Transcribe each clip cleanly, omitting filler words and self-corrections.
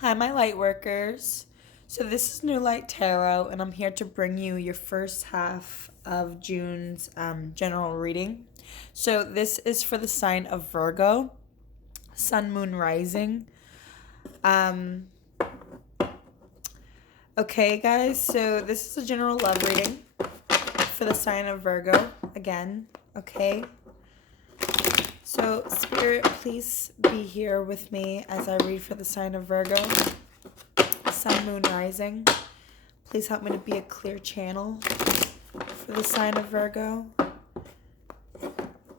Hi, my light workers. So, this is New Light Tarot, and I'm here to bring you your first half of June's general reading. So, this is for the sign of Virgo, Sun, Moon, Rising. Um, okay, guys, so this is a general love reading for the sign of Virgo again. Okay. So, Spirit, please be here with me as I read for the sign of Virgo. Sun, Moon, Rising. Please help me to be a clear channel for the sign of Virgo.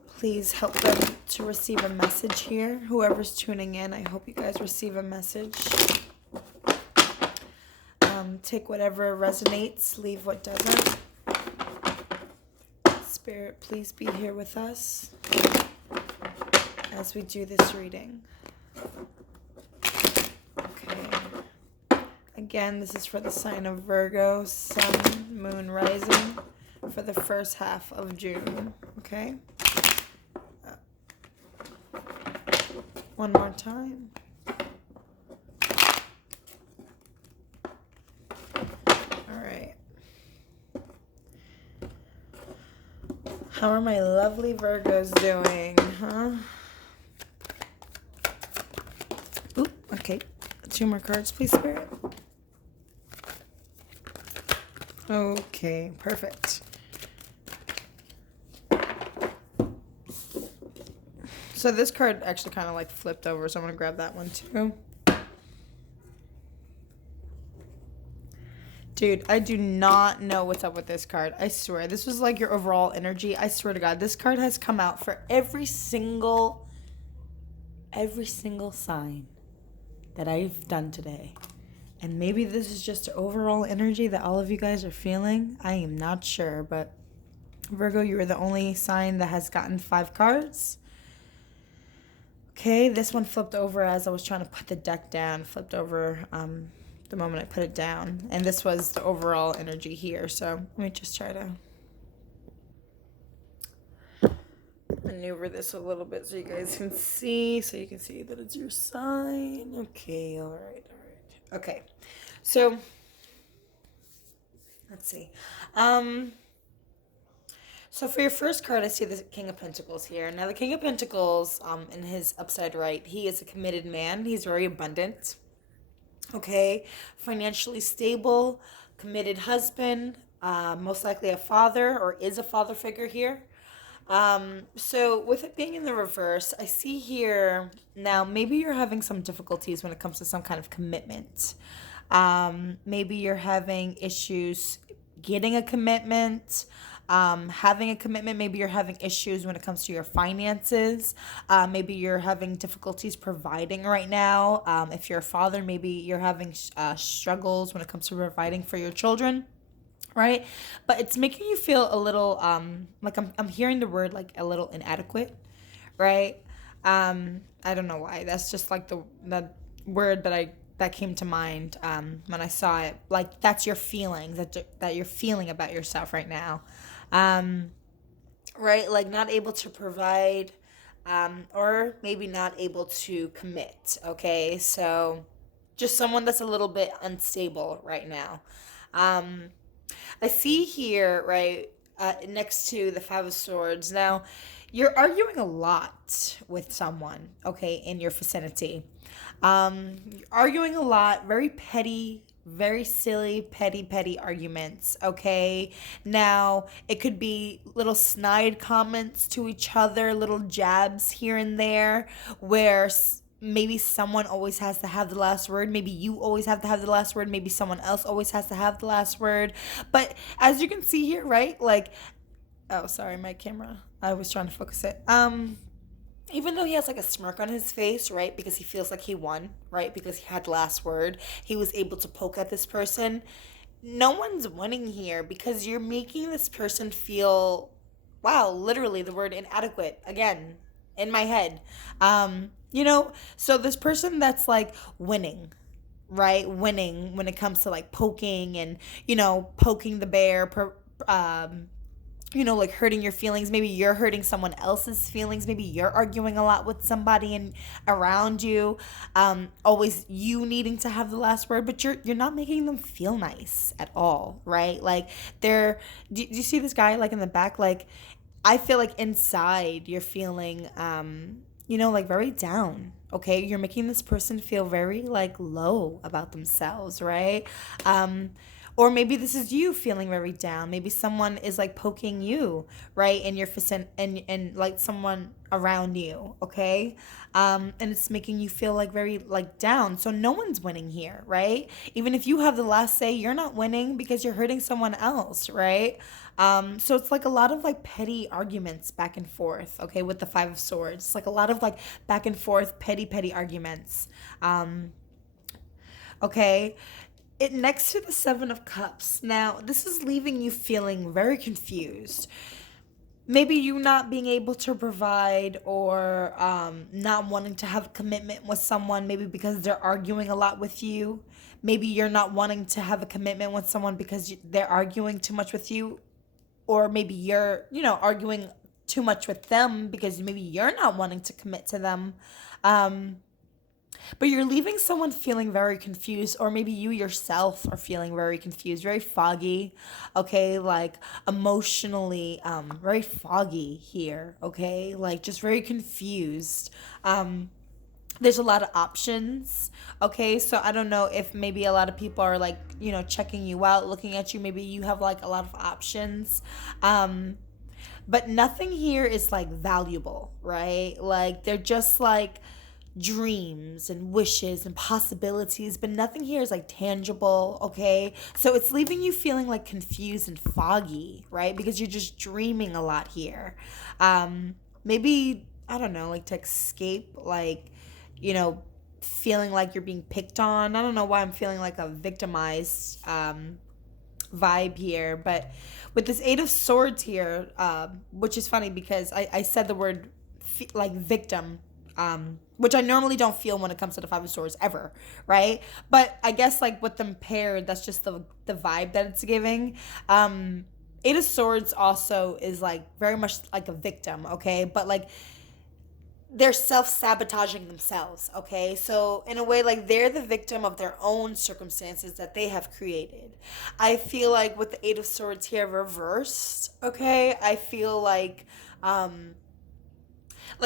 Please help them to receive a message here. Whoever's tuning in, I hope you guys receive a message. Take whatever resonates, leave what doesn't. Spirit, please be here with us as we do this reading. Again, this is for the sign of Virgo, Sun, Moon, Rising, for the first half of June, okay? One more time. All right. How are my lovely Virgos doing, huh? Oop, okay. 2 more cards, please, Spirit. Okay, perfect. So this card actually kind of like flipped over, so I'm going to grab that one too. Dude, I do not know what's up with this card. I swear, this was like your overall energy. I swear to God, this card has come out for every single sign that I've done today. And maybe this is just overall energy that all of you guys are feeling. I am not sure, but Virgo, you are the only sign that has gotten 5 cards. Okay, this one flipped over as I was trying to put the deck down. Flipped over the moment I put it down. And this was the overall energy here. So let me just try to maneuver this a little bit so you guys can see. So you can see that it's your sign. Okay, all right. Okay, so let's see. So for your first card, I see the King of Pentacles here. Now, the King of Pentacles, in his upside right, he is a committed man. He's very abundant. Okay, financially stable, committed husband, most likely a father or is a father figure here. So with it being in the reverse, I see here now maybe you're having some difficulties when it comes to some kind of commitment. Maybe you're having issues getting a commitment, having a commitment. Maybe you're having issues when it comes to your finances. Maybe you're having difficulties providing right now. If you're a father, maybe you're having struggles when it comes to providing for your children. Right, but it's making you feel a little like I'm hearing the word like a little inadequate, right? I don't know why. That's just like the word that came to mind when I saw it. Like that's your feelings that you're feeling about yourself right now, right? Like not able to provide, or maybe not able to commit. Okay, so just someone that's a little bit unstable right now. I see here, right, next to the Five of Swords. Now, you're arguing a lot with someone, okay, in your vicinity. You're arguing a lot, very petty, very silly, petty arguments, okay? Now, it could be little snide comments to each other, little jabs here and there, where maybe someone always has to have the last word. Maybe you always have to have the last word. Maybe someone else always has to have the last word. But as you can see here, right? Like, oh, sorry, my camera. I was trying to focus it. Even though he has like a smirk on his face, right? Because he feels like he won, right? Because he had the last word. He was able to poke at this person. No one's winning here because you're making this person feel, wow, literally the word inadequate again in my head. So this person that's like winning, right? Winning when it comes to like poking and, poking the bear, like hurting your feelings. Maybe you're hurting someone else's feelings. Maybe you're arguing a lot with somebody and around you. Always you needing to have the last word, but you're not making them feel nice at all, right? Like do you see this guy like in the back? Like I feel like inside you're feeling like very down. Okay, you're making this person feel very like low about themselves, right? Or maybe this is you feeling very down. Maybe someone is like poking you, right, in your and like someone around you, okay? And it's making you feel like very like down. So no one's winning here, right? Even if you have the last say, you're not winning because you're hurting someone else, right? So it's like a lot of like petty arguments back and forth, okay, with the Five of Swords. It's like a lot of like back and forth, petty arguments. Okay. It next to the Seven of Cups. Now, this is leaving you feeling very confused. Maybe you not being able to provide, or not wanting to have a commitment with someone, maybe because they're arguing a lot with you. Maybe you're not wanting to have a commitment with someone because they're arguing too much with you, or maybe you're, arguing too much with them because maybe you're not wanting to commit to them. Um, but you're leaving someone feeling very confused, or maybe you yourself are feeling very confused, very foggy, okay? Like emotionally, very foggy here, okay? Like just very confused. There's a lot of options, okay? So I don't know if maybe a lot of people are like, checking you out, looking at you. Maybe you have like a lot of options. But nothing here is like valuable, right? Like they're just like dreams and wishes and possibilities, but nothing here is like tangible, okay? So it's leaving you feeling like confused and foggy, right? Because you're just dreaming a lot here. Maybe, I don't know, like to escape, like, feeling like you're being picked on. I don't know why I'm feeling like a victimized vibe here, but with this Eight of Swords here, which is funny because I said the word like victim, which I normally don't feel when it comes to the Five of Swords ever, right? But I guess like with them paired, that's just the vibe that it's giving. Eight of Swords also is like very much like a victim, okay? But like they're self-sabotaging themselves, okay? So in a way, like they're the victim of their own circumstances that they have created. I feel like with the Eight of Swords here reversed, okay, I feel like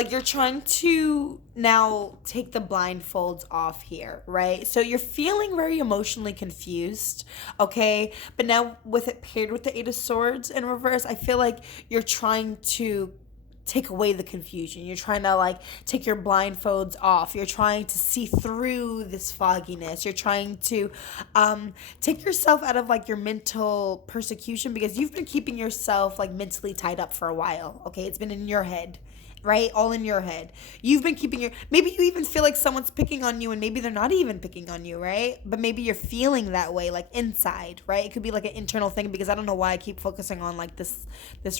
you're trying to now take the blindfolds off here, right? So you're feeling very emotionally confused, okay? But now with it paired with the Eight of Swords in reverse, I feel like you're trying to take away the confusion. You're trying to like take your blindfolds off. You're trying to see through this fogginess. You're trying to take yourself out of like your mental persecution, because you've been keeping yourself like mentally tied up for a while, okay? It's been in your head, right? All in your head. You've been keeping maybe you even feel like someone's picking on you, and maybe they're not even picking on you, right? But maybe you're feeling that way, like inside, right? It could be like an internal thing, because I don't know why I keep focusing on like this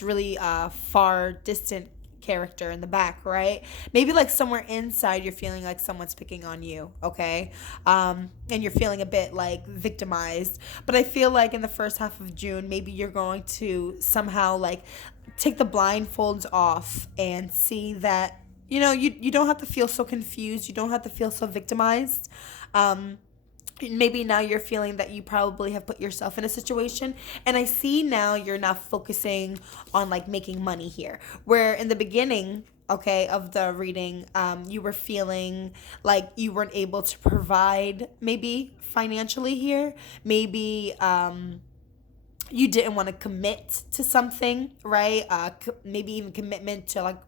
really far distant character in the back, right? Maybe like somewhere inside you're feeling like someone's picking on you, okay? And you're feeling a bit like victimized. But I feel like in the first half of June, maybe you're going to somehow like take the blindfolds off and see that, you don't have to feel so confused. You don't have to feel so victimized. Maybe now you're feeling that you probably have put yourself in a situation, and I see now you're not focusing on like making money here, where in the beginning, okay, of the reading, you were feeling like you weren't able to provide maybe financially here. Maybe you didn't want to commit to something, right? Maybe even commitment to like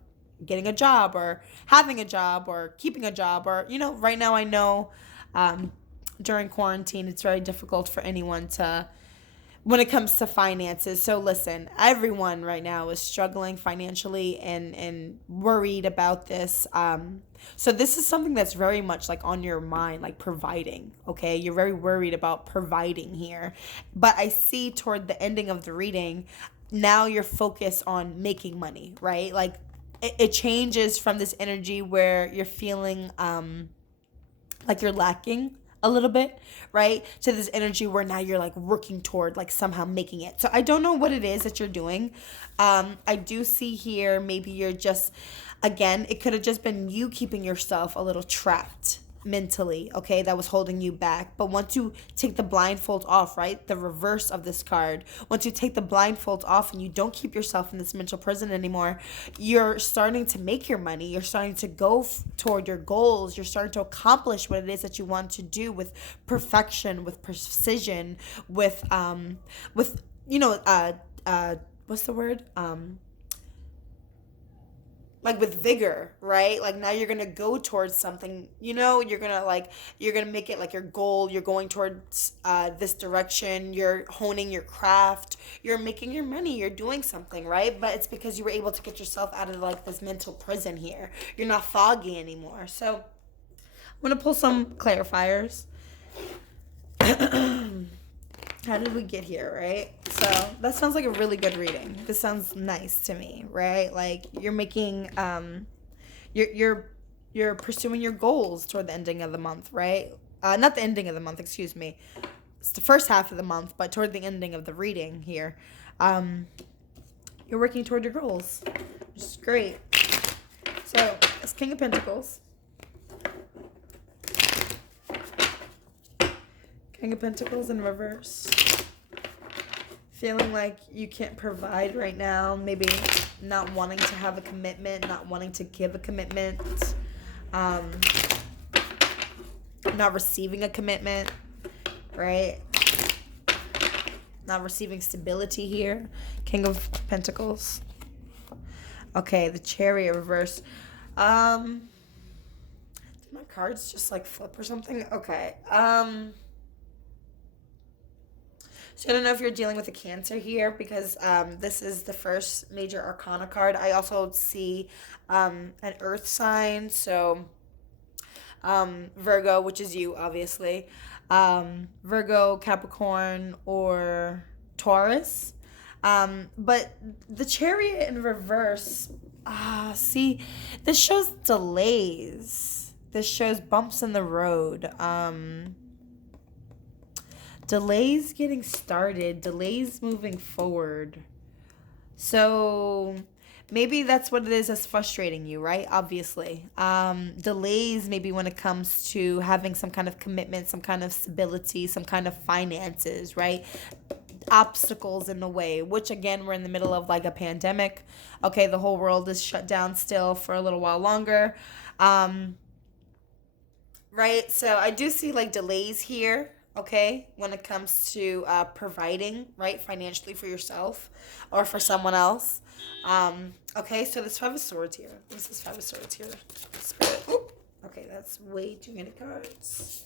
getting a job, or having a job, or keeping a job, or right now I know during quarantine it's very difficult for anyone to, when it comes to finances. So listen, everyone right now is struggling financially and worried about this. So this is something that's very much like on your mind, like providing, okay? You're very worried about providing here. But I see toward the ending of the reading, now you're focused on making money, right? Like it changes from this energy where you're feeling like you're lacking a little bit, right? To this energy where now you're like working toward like somehow making it. So I don't know what it is that you're doing. I do see here maybe you're just, again, it could have just been you keeping yourself a little trapped mentally, okay, that was holding you back. But once you take the blindfold off, right, the reverse of this card, once you take the blindfold off and you don't keep yourself in this mental prison anymore, you're starting to make your money, you're starting to go toward your goals, you're starting to accomplish what it is that you want to do with perfection, with precision, with what's the word, like with vigor, right? Like now you're gonna go towards something, you're gonna make it like your goal. You're going towards this direction. You're honing your craft. You're making your money. You're doing something, right? But it's because you were able to get yourself out of like this mental prison here. You're not foggy anymore. So I'm gonna pull some clarifiers. How did we get here, right? So that sounds like a really good reading. This sounds nice to me, right? Like you're making, you're pursuing your goals toward the ending of the month, right? Not the ending of the month, excuse me. It's the first half of the month, but toward the ending of the reading here, you're working toward your goals, which is great. So it's King of Pentacles. King of Pentacles in reverse. Feeling like you can't provide right now. Maybe not wanting to have a commitment, not wanting to give a commitment. Not receiving a commitment, right? Not receiving stability here. King of Pentacles. Okay, the Chariot reverse. Did my cards just like flip or something? Okay. So I don't know if you're dealing with a Cancer here because this is the first major arcana card. I also see an earth sign. So Virgo, which is you, obviously. Virgo, Capricorn, or Taurus. But the Chariot in reverse, see, this shows delays. This shows bumps in the road. Delays getting started, delays moving forward. So maybe that's what it is that's frustrating you, right? Obviously. Delays maybe when it comes to having some kind of commitment, some kind of stability, some kind of finances, right? Obstacles in the way, which again, we're in the middle of like a pandemic. Okay, the whole world is shut down still for a little while longer. Right? So I do see like delays here. Okay, when it comes to providing, right, financially for yourself or for someone else. Okay, so there's Five of Swords here. This is Five of Swords here. Spirit. Ooh. Okay, that's way too many cards.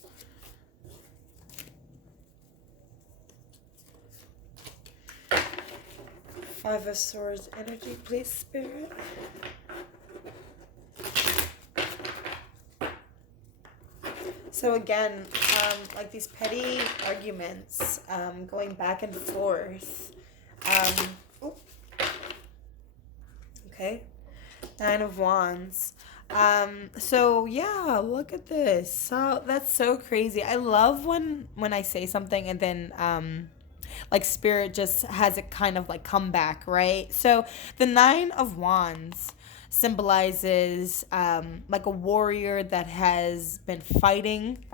Five of Swords energy, please, Spirit. So again, like these petty arguments, going back and forth. Okay, Nine of Wands. So yeah, look at this. So that's so crazy. I love when I say something and then like Spirit just has it kind of like come back, right? So the Nine of Wands symbolizes like a warrior that has been fighting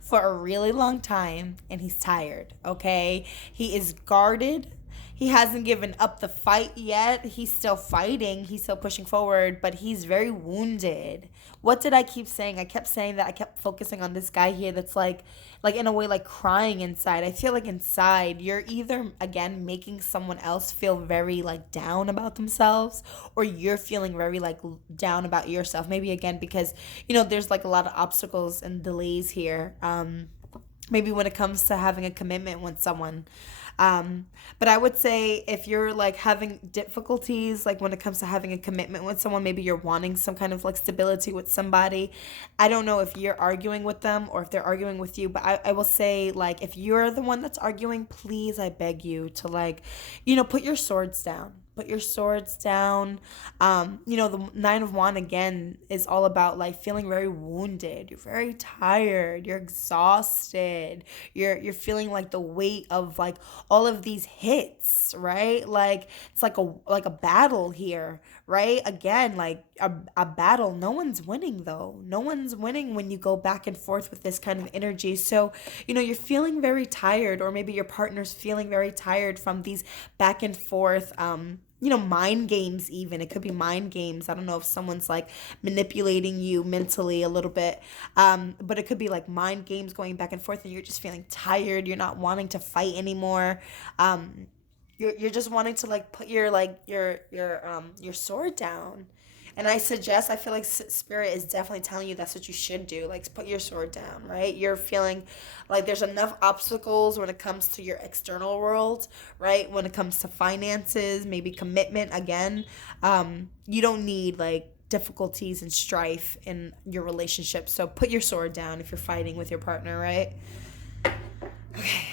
for a really long time and he's tired, okay? He is guarded. He hasn't given up the fight yet. He's still fighting. He's still pushing forward, but he's very wounded. What did I keep saying? I kept saying that I kept focusing on this guy here that's like in a way like crying inside. I feel like inside you're either again making someone else feel very like down about themselves or you're feeling very like down about yourself. Maybe again because there's like a lot of obstacles and delays here. Maybe when it comes to having a commitment with someone. But I would say if you're like having difficulties, like when it comes to having a commitment with someone, maybe you're wanting some kind of like stability with somebody. I don't know if you're arguing with them or if they're arguing with you, but I will say like, if you're the one that's arguing, please, I beg you to like, put your swords down. Put your swords down. The Nine of Wands again is all about like feeling very wounded. You're very tired. You're exhausted. You're feeling like the weight of like all of these hits, right? Like it's like a battle here, right? Again, like a battle. No one's winning though. No one's winning when you go back and forth with this kind of energy. So, you're feeling very tired, or maybe your partner's feeling very tired from these back and forth mind games. Even it could be mind games. I don't know if someone's like manipulating you mentally a little bit, but it could be like mind games going back and forth, and you're just feeling tired. You're not wanting to fight anymore. You're just wanting to like put your sword down. And I feel like spirit is definitely telling you that's what you should do. Like, put your sword down, right? You're feeling like there's enough obstacles when it comes to your external world, right? When it comes to finances, maybe commitment again. You don't need like difficulties and strife in your relationship. So put your sword down if you're fighting with your partner, right? Okay.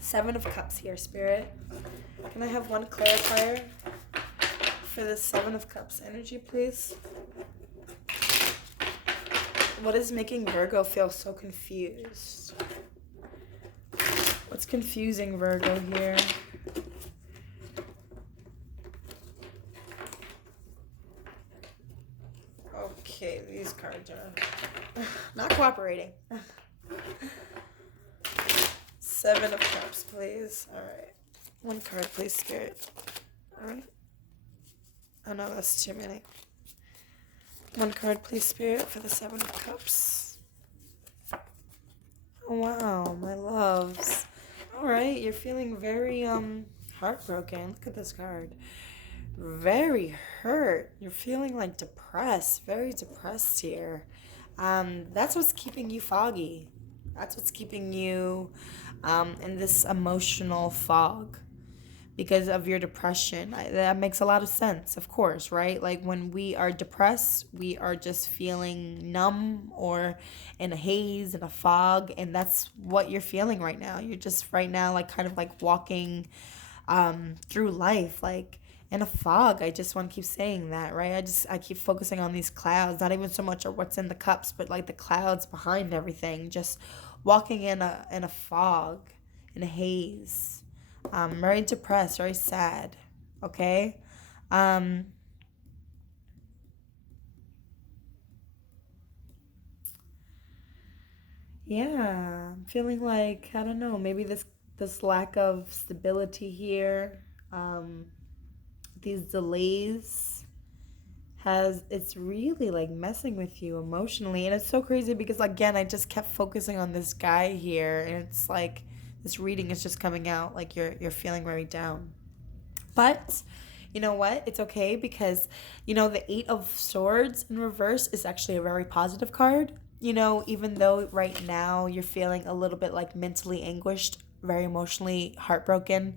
Seven of Cups here, Spirit. Can I have one clarifier for the Seven of Cups energy, please? What is making Virgo feel so confused? What's confusing Virgo here? Okay, these cards are not cooperating. Seven of Cups, please. All right. One card, please, Spirit. All right. Oh, no, that's too many. One card, please, Spirit, for the Seven of Cups. Oh, wow, my loves. All right, you're feeling very heartbroken. Look at this card. Very hurt. You're feeling like depressed, very depressed here. That's what's keeping you foggy. That's what's keeping you in this emotional fog because of your depression. That makes a lot of sense, of course, right? Like when we are depressed, we are just feeling numb or in a haze, in a fog, and that's what you're feeling right now. You're just right now like kind of like walking through life like in a fog. I just want to keep saying that, right? I keep focusing on these clouds, not even so much of what's in the cups, but like the clouds behind everything, just walking in a fog, in a haze. Very depressed, very sad. Okay. Yeah, I'm feeling like I don't know, maybe this lack of stability here, these delays it's really like messing with you emotionally. And it's so crazy because again I just kept focusing on this guy here, and it's like this reading is just coming out like you're feeling very down. But you know what, it's okay because the Eight of Swords in reverse is actually a very positive card. Even though right now you're feeling a little bit like mentally anguished, very emotionally heartbroken,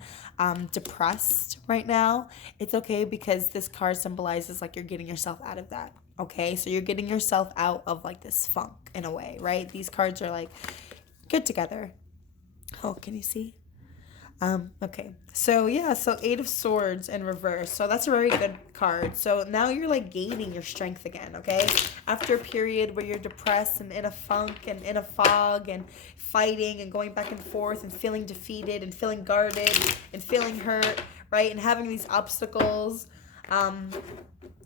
depressed right now, it's okay because this card symbolizes like you're getting yourself out of that. Okay, so you're getting yourself out of like this funk in a way, right? These cards are like good together. Oh, can you see? Okay. So yeah, so Eight of Swords in reverse. So that's a very good card. So now you're like gaining your strength again, okay? After a period where you're depressed and in a funk and in a fog and fighting and going back and forth and feeling defeated and feeling guarded and feeling hurt, right? And having these obstacles,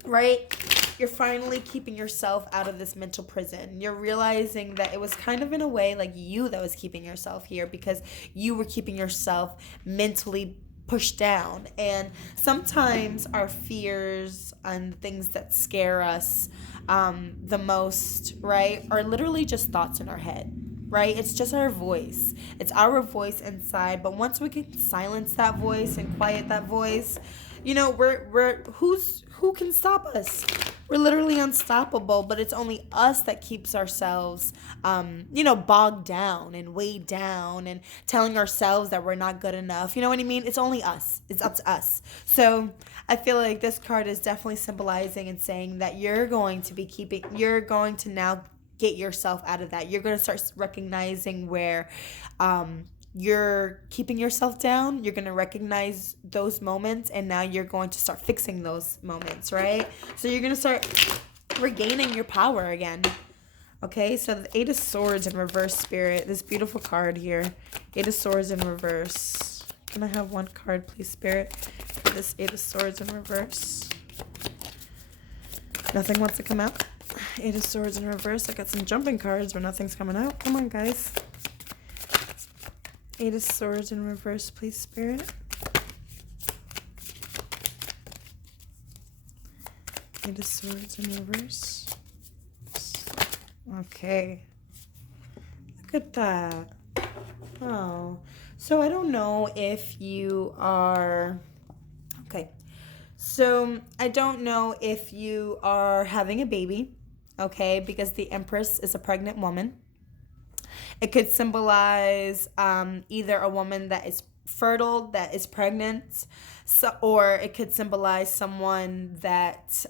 right? You're finally keeping yourself out of this mental prison. You're realizing that it was kind of in a way like you that was keeping yourself here because you were keeping yourself mentally pushed down. And sometimes our fears and things that scare us the most, right, are literally just thoughts in our head. Right? It's just our voice. It's our voice inside. But once we can silence that voice and quiet that voice, who can stop us? We're literally unstoppable, but it's only us that keeps ourselves, bogged down and weighed down and telling ourselves that we're not good enough. You know what I mean? It's only us. It's up to us. So I feel like this card is definitely symbolizing and saying that you're going to now get yourself out of that. You're going to start recognizing where you're keeping yourself down, you're going to recognize those moments, and now you're going to start fixing those moments, right? So you're going to start regaining your power again. Okay, so the Eight of Swords in reverse, Spirit. This beautiful card here. Eight of Swords in reverse. Can I have one card, please, Spirit? For this Eight of Swords in reverse. Nothing wants to come out. Eight of Swords in reverse. I got some jumping cards, but nothing's coming out. Come on, guys. Eight of Swords in reverse, please, Spirit. Eight of Swords in reverse. Okay. Look at that. Oh. So I don't know if you are... Okay. So I don't know if you are having a baby, okay? Because the Empress is a pregnant woman. It could symbolize either a woman that is fertile, that is pregnant, or it could symbolize someone that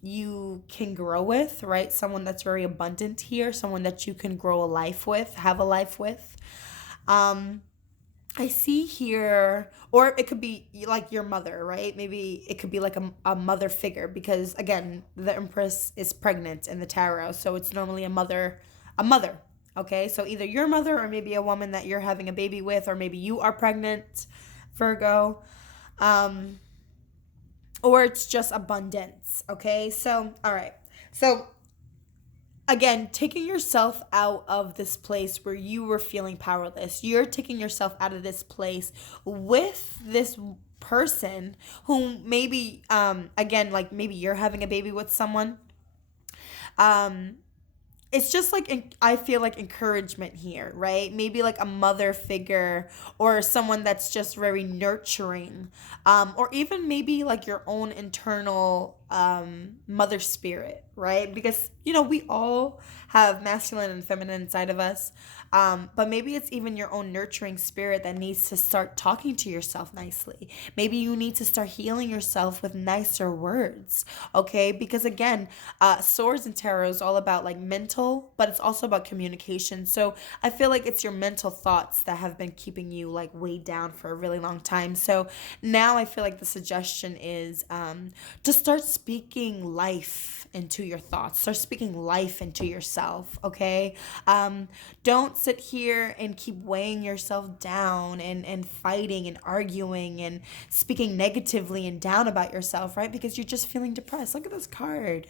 you can grow with, right? Someone that's very abundant here, someone that you can grow a life with, have a life with. I see here, or it could be like your mother, right? Maybe it could be like a mother figure, because again, the Empress is pregnant in the tarot, so it's normally a mother. Okay, so either your mother or maybe a woman that you're having a baby with, or maybe you are pregnant, Virgo, or it's just abundance. Okay, so all right, so again, taking yourself out of this place where you were feeling powerless. You're taking yourself out of this place with this person who maybe, again, like maybe you're having a baby with someone. It's just like, I feel like encouragement here, right? Maybe like a mother figure, or someone that's just very nurturing, or even maybe like your own internal mother spirit, right? Because, you know, we all have masculine and feminine inside of us, but maybe it's even your own nurturing spirit that needs to start talking to yourself nicely. Maybe you need to start healing yourself with nicer words, okay? Because again, swords and tarot is all about like mental, but it's also about communication. So I feel like it's your mental thoughts that have been keeping you like weighed down for a really long time. So now I feel like the suggestion is to start speaking life into your thoughts. Start speaking life into yourself, okay? Don't sit here and keep weighing yourself down and fighting and arguing and speaking negatively and down about yourself, right? Because you're just feeling depressed. Look at this card.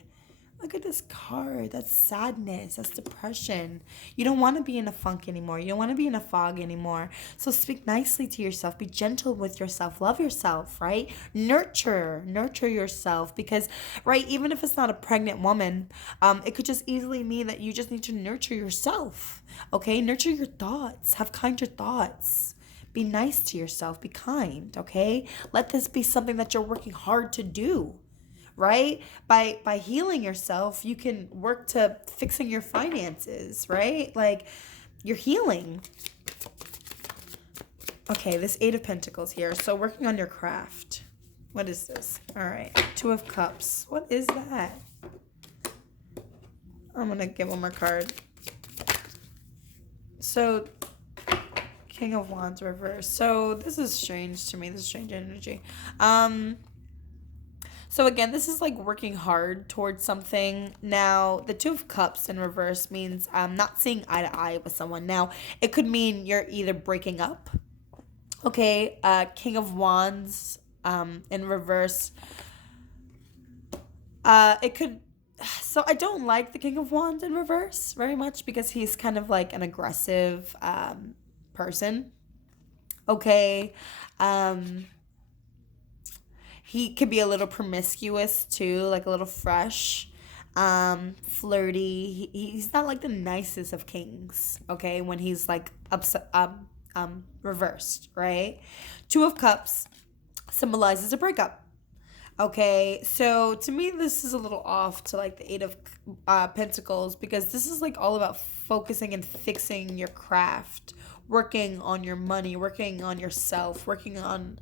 Look at this card. That's sadness. That's depression. You don't want to be in a funk anymore. You don't want to be in a fog anymore. So speak nicely to yourself. Be gentle with yourself. Love yourself, right? Nurture yourself. Because, right, even if it's not a pregnant woman, it could just easily mean that you just need to nurture yourself, okay? Nurture your thoughts. Have kinder thoughts. Be nice to yourself. Be kind, okay? Let this be something that you're working hard to do. Right? By healing yourself, you can work to fixing your finances, right? Like, you're healing. Okay, this Eight of Pentacles here. So working on your craft. What is this? All right. Two of Cups. What is that? I'm going to get one more card. So, King of Wands reverse. So this is strange to me. This is strange energy. So again, this is like working hard towards something. Now, the Two of Cups in reverse means not seeing eye to eye with someone. Now, it could mean you're either breaking up. Okay, King of Wands in reverse. It could... So I don't like the King of Wands in reverse very much because he's kind of like an aggressive person. Okay, he could be a little promiscuous too, like a little fresh, flirty. He's not like the nicest of kings, okay, when he's like upset, reversed, right? Two of Cups symbolizes a breakup. Okay, so to me, this is a little off to like the Eight of Pentacles, because this is like all about focusing and fixing your craft, working on your money, working on yourself, working on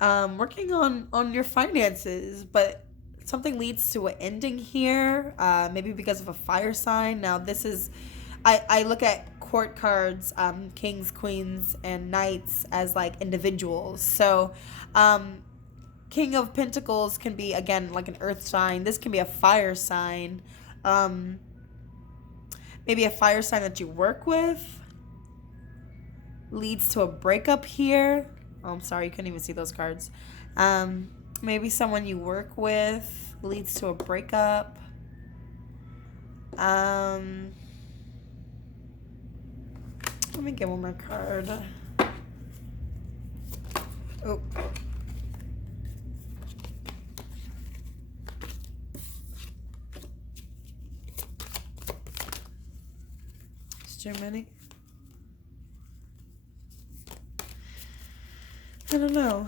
your finances. But something leads to an ending here, maybe because of a fire sign. Now this is I look at court cards, kings, queens, and knights as like individuals. So, King of Pentacles can be, again, like an earth sign. This can be a fire sign. Um, Maybe a fire sign that you work with leads to a breakup here. Oh, I'm sorry, you couldn't even see those cards. Um, Maybe someone you work with leads to a breakup. Let me get one more card. Oh. It's too many. I don't know.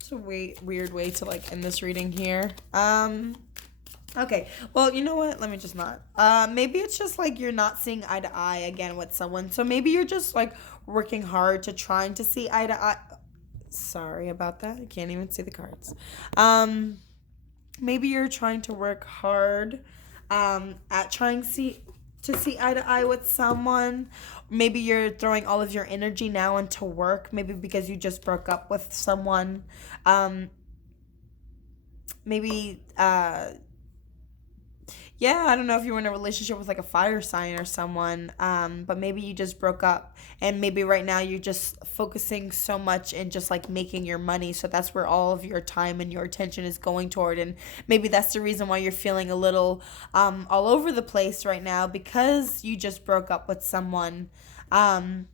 It's a weird way to like end this reading here. Okay. Well, you know what? Let me just not. Maybe it's just like you're not seeing eye to eye again with someone. So maybe you're just like working hard to trying to see eye to eye. Sorry about that. I can't even see the cards. Maybe you're trying to work hard at trying to see eye to eye with someone. Maybe you're throwing all of your energy now into work, maybe because you just broke up with someone. Maybe yeah, I don't know if you were in a relationship with like a fire sign or someone, but maybe you just broke up, and maybe right now you're just focusing so much and just like making your money. So that's where all of your time and your attention is going toward. And maybe that's the reason why you're feeling a little all over the place right now, because you just broke up with someone. And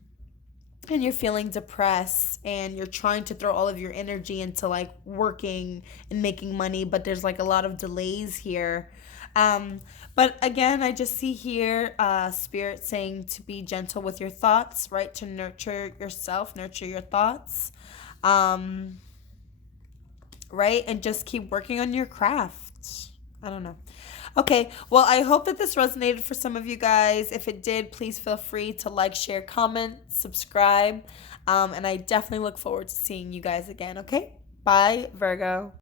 you're feeling depressed and you're trying to throw all of your energy into like working and making money, but there's like a lot of delays here. But again, I just see here spirit saying to be gentle with your thoughts, right? To nurture yourself, nurture your thoughts, right? And just keep working on your craft. I don't know. Okay, well, I hope that this resonated for some of you guys. If it did, please feel free to like, share, comment, subscribe. And I definitely look forward to seeing you guys again, okay? Bye, Virgo.